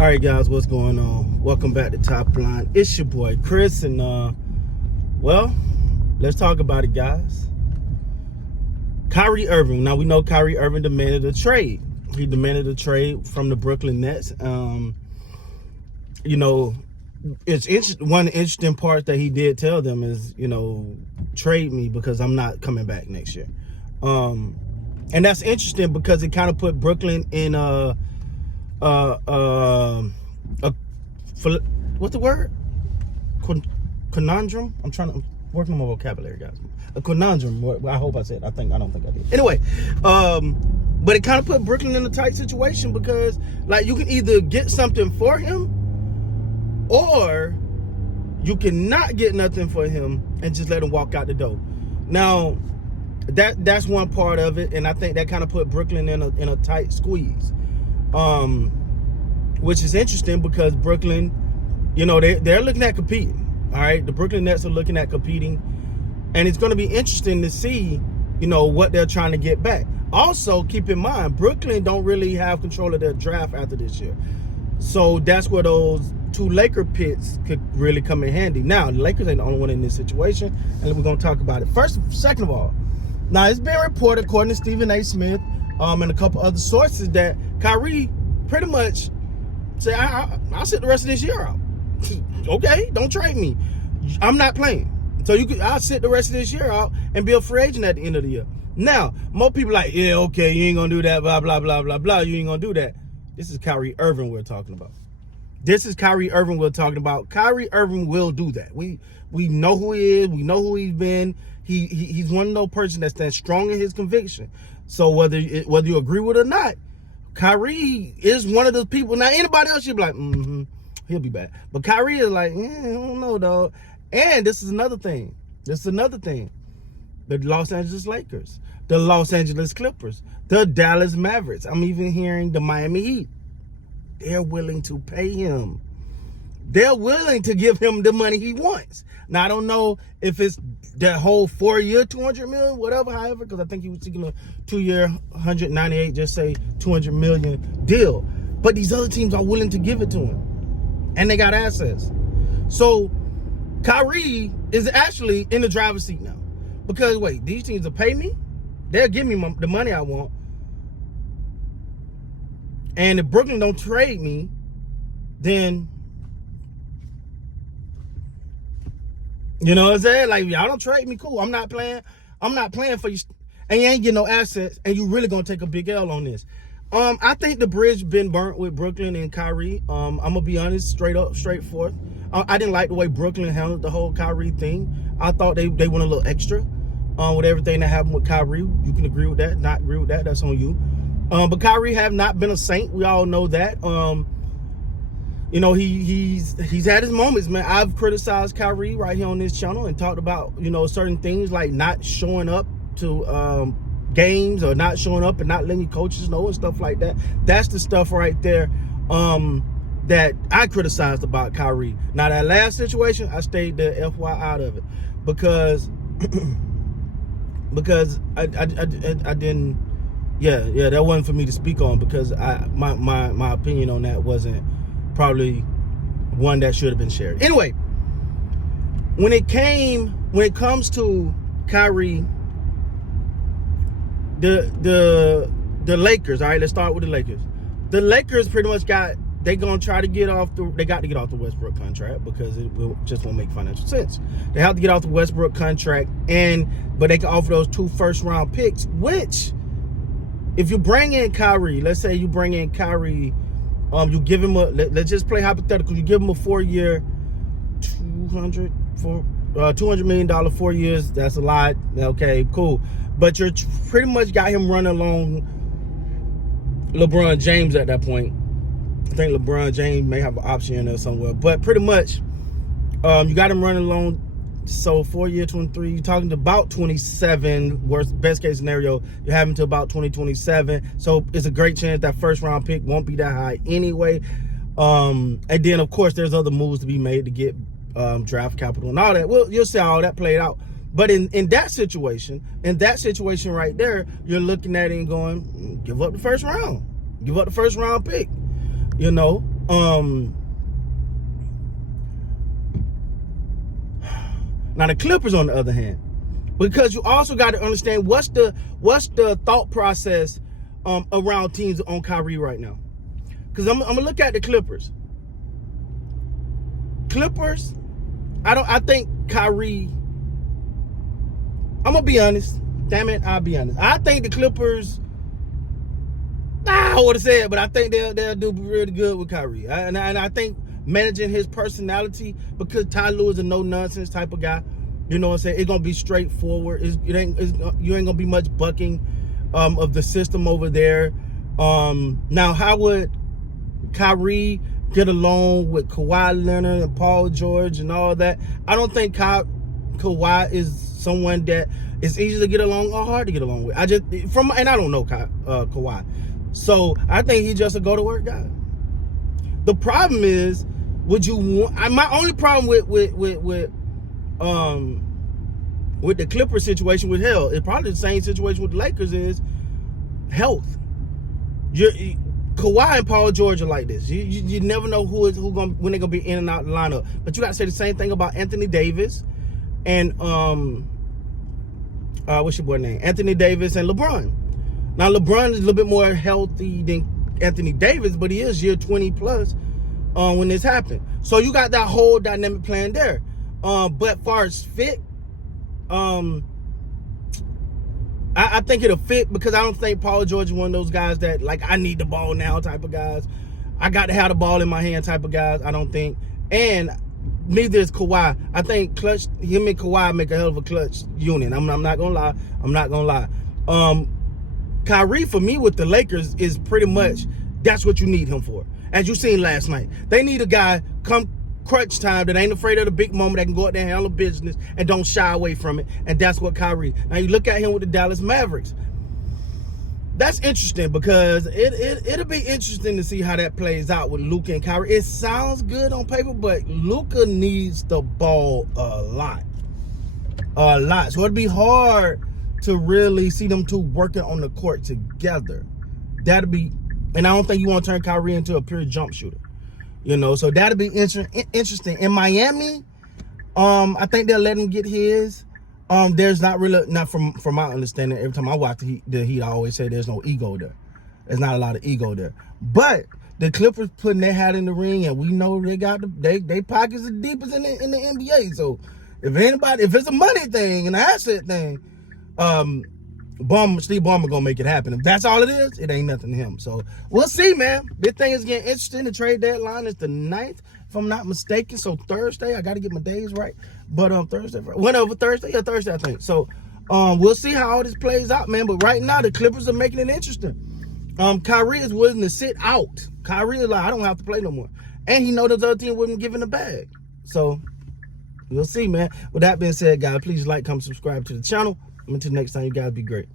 All right, guys, what's going on? Welcome back to Top Line. It's your boy Chris, and well, let's talk about it, guys. Kyrie Irving. Now we know Kyrie Irving demanded a trade. He demanded a trade from the Brooklyn Nets. You know, one interesting part that he did tell them is, trade me because I'm not coming back next year. And that's interesting because it kind of put Brooklyn in what's the word? Conundrum. I'm working on my vocabulary, guys. A conundrum. I hope I said. I don't think I did. Anyway, but it kind of put Brooklyn in a tight situation because, like, you can either get something for him, or you cannot get nothing for him and just let him walk out the door. Now, that's one part of it, and I think that kind of put Brooklyn in a tight squeeze. Which is interesting because Brooklyn, they're looking at competing. All right, the Brooklyn Nets are looking at competing, and it's going to be interesting to see, what they're trying to get back. Also, keep in mind, Brooklyn don't really have control of their draft after this year, so that's where those two Laker picks could really come in handy. Now, the Lakers ain't the only one in this situation, and we're going to talk about it. Second of all, now it's been reported, according to Stephen A. Smith, and a couple other sources, that Kyrie pretty much say, I'll sit the rest of this year out. Okay, don't trade me. I'm not playing. So I'll sit the rest of this year out and be a free agent at the end of the year. Now, more people like, yeah, okay, you ain't gonna do that, blah, blah, blah, blah, blah. You ain't gonna do that. This is Kyrie Irving we're talking about. Kyrie Irving will do that. We know who he is. We know who he's been. He's one of those person that stands strong in his conviction. So whether you agree with it or not, Kyrie is one of those people. Now, anybody else, you'd be like, he'll be back. But Kyrie is like, I don't know, dog. And this is another thing. The Los Angeles Lakers, the Los Angeles Clippers, the Dallas Mavericks. I'm even hearing the Miami Heat. They're willing to pay him. They're willing to give him the money he wants. Now, I don't know if it's that whole 4-year, $200 million, whatever, however, because I think he was taking a 2-year, 198, just say $200 million deal. But these other teams are willing to give it to him. And they got assets. So Kyrie is actually in the driver's seat now. Because, wait, these teams will pay me? They'll give me the money I want. And if Brooklyn don't trade me, then, you know what I'm saying? Like, y'all don't trade me, cool. I'm not playing for you. And you ain't getting no assets, and you really gonna take a big L on this. I think the bridge been burnt with Brooklyn and Kyrie. I'm gonna be honest, straightforward. I didn't like the way Brooklyn handled the whole Kyrie thing. I thought they went a little extra with everything that happened with Kyrie. You can agree with that, not agree with that, that's on you. But Kyrie have not been a saint. We all know that. He's had his moments, man. I've criticized Kyrie right here on this channel and talked about, certain things like not showing up to games or not showing up and not letting your coaches know and stuff like that. That's the stuff right there that I criticized about Kyrie. Now, that last situation, I stayed the FY out of it because I didn't. Yeah, that wasn't for me to speak on because my opinion on that wasn't probably one that should have been shared. Anyway, when it comes to Kyrie, the Lakers, all right, let's start with the Lakers. The Lakers pretty much they got to get off the Westbrook contract because just won't make financial sense. They have to get off the Westbrook contract, but they can offer those 2 first-round picks, which, if you bring in Kyrie, let's say you bring in Kyrie, you give him let's just play hypothetical. You give him a 4-year, $200 million, 4 years. That's a lot. Okay, cool. But you're pretty much got him running along LeBron James at that point. I think LeBron James may have an option in there somewhere. But pretty much, you got him running along. So 4-year, 23, you're talking to about 27, best case scenario, you're having to about 2027. So it's a great chance that first round pick won't be that high anyway. And then, of course, there's other moves to be made to get draft capital and all that. Well, you'll see how all that played out. But in that situation right there, you're looking at it and going, give up the first round. Give up the first round pick. Now the Clippers, on the other hand, because you also got to understand what's the thought process around teams on Kyrie right now. Because I'm gonna look at the Clippers. I think Kyrie. I'm gonna be honest. Damn it, I'll be honest. I think the Clippers. I would have said, but I think they'll do really good with Kyrie. And I think managing his personality, because Ty Lue is a no nonsense type of guy. You know what I'm saying? It's gonna be straightforward. You ain't gonna be much bucking of the system over there. Now, how would Kyrie get along with Kawhi Leonard and Paul George and all that? I don't think Kawhi is someone that is easy to get along or hard to get along with. I don't know Kawhi, so I think he's just a go to work guy. The problem is, my only problem with the Clippers situation with it's probably the same situation with the Lakers, is health. Kawhi and Paul George are like this. You never know when they're gonna be in and out the lineup. But you got to say the same thing about Anthony Davis and what's your boy name? Anthony Davis and LeBron. Now LeBron is a little bit more healthy than Anthony Davis, but he is year 20 plus when this happened. So you got that whole dynamic playing there. But far as fit, I think it'll fit, because I don't think Paul George is one of those guys that, like, I need the ball now type of guys. I got to have the ball in my hand type of guys. I don't think. And neither is Kawhi. I think him and Kawhi make a hell of a clutch unit. I'm not gonna lie. Kyrie, for me, with the Lakers, is pretty much that's what you need him for. As you seen last night, they need a guy come crunch time that ain't afraid of the big moment, that can go out there and handle business and don't shy away from it. And that's what Kyrie. Now you look at him with the Dallas Mavericks. That's interesting, because it'll be interesting to see how that plays out with Luka and Kyrie. It sounds good on paper, but Luka needs the ball a lot. So it'd be hard to really see them two working on the court together. And I don't think you want to turn Kyrie into a pure jump shooter. You know, so that'll be interesting. In Miami, I think they'll let him get his. There's not from my understanding. Every time I watch the Heat, I always say there's no ego there. There's not a lot of ego there. But the Clippers putting their hat in the ring, and we know they got they pockets the deepest in the NBA. So if it's a money thing, an asset thing, Steve Ballmer gonna make it happen. If that's all it is, it ain't nothing to him. So we'll see, man. This thing is getting interesting. The trade deadline is the 9th, if I'm not mistaken. So Thursday, I got to get my days right. But Thursday, Thursday, I think. So we'll see how all this plays out, man. But right now, the Clippers are making it interesting. Kyrie is willing to sit out. Kyrie is like, I don't have to play no more, and he knows the other team wouldn't give him the bag. So we'll see, man. With that being said, guys, please like, comment, subscribe to the channel. Until next time, you guys be great.